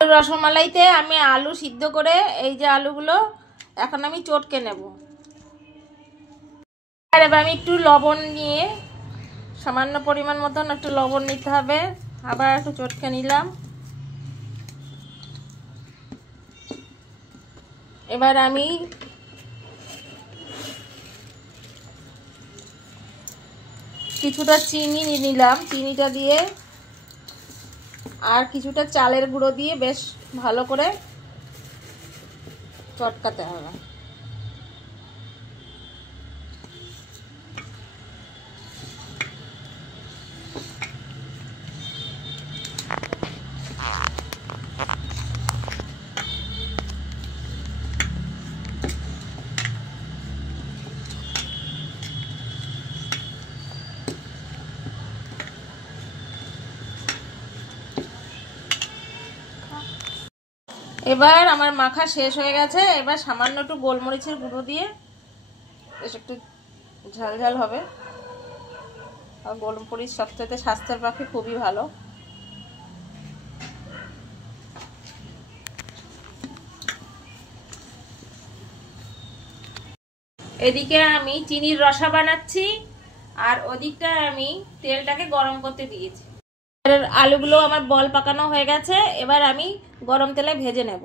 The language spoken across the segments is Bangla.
রসমালাইতে আমি আলু সিদ্ধ করে এই যে আলুগুলো এখন আমি চটকে নেব। আর এবার আমি একটু লবণ নিয়ে সামান্য পরিমাণ মতন একটু লবণ নিতে হবে, আবার একটু চটকে নিলাম। এবার আমি কিছুটা চিনি নিলাম, চিনিটা দিয়ে আর কিছুটা চালের গুঁড়ো দিয়ে বেশ ভালো করে চটকাতে হবে। এবার আমার মাখা শেষ হয়ে গেছে। এবার সামান্য একটু গোলমরিচের গুঁড়ো দিয়ে বেশ একটু ঝাল ঝাল হবে। আর গোলমরিচ সবথেকে স্বাস্থ্যের পক্ষে খুবই ভালো। এদিকে আমি চিনির রসা বানাচ্ছি আর ওদিকটা আমি তেলটাকে গরম করতে দিয়েছি। আলুগুলো আমার বল পাকানো হয়ে গেছে, এবার আমি গরম তেলে ভেজে নেব।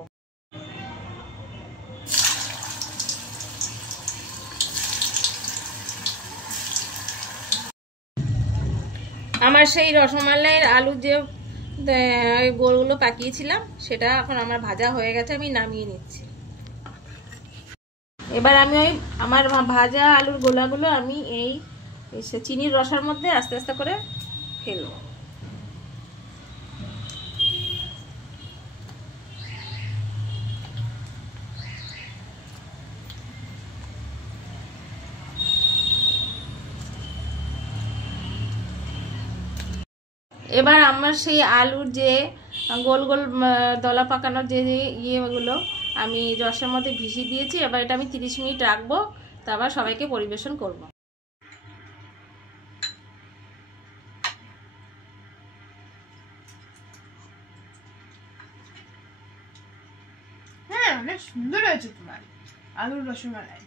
আমার সেই রসমালাইয়ের আলুর যে গোলগুলো পাকিয়েছিলাম সেটা এখন আমার ভাজা হয়ে গেছে, আমি নামিয়ে নিচ্ছি। এবার আমি ওই আমার ভাজা আলুর গোলাগুলো আমি এই চিনির রসার মধ্যে আস্তে আস্তে করে ফেলব। এবার আমার সেই আলুর যে গোল গোল দলা পাকানোর যে ইয়েগুলো আমি রসের মধ্যে ভিজিয়ে দিয়েছি। এবার এটা আমি 30 মিনিট রাখবো, তারপর সবাইকে পরিবেশন করব। হ্যাঁ, অনেক সুন্দর হয়েছে তোমার আলুর রসমালাই।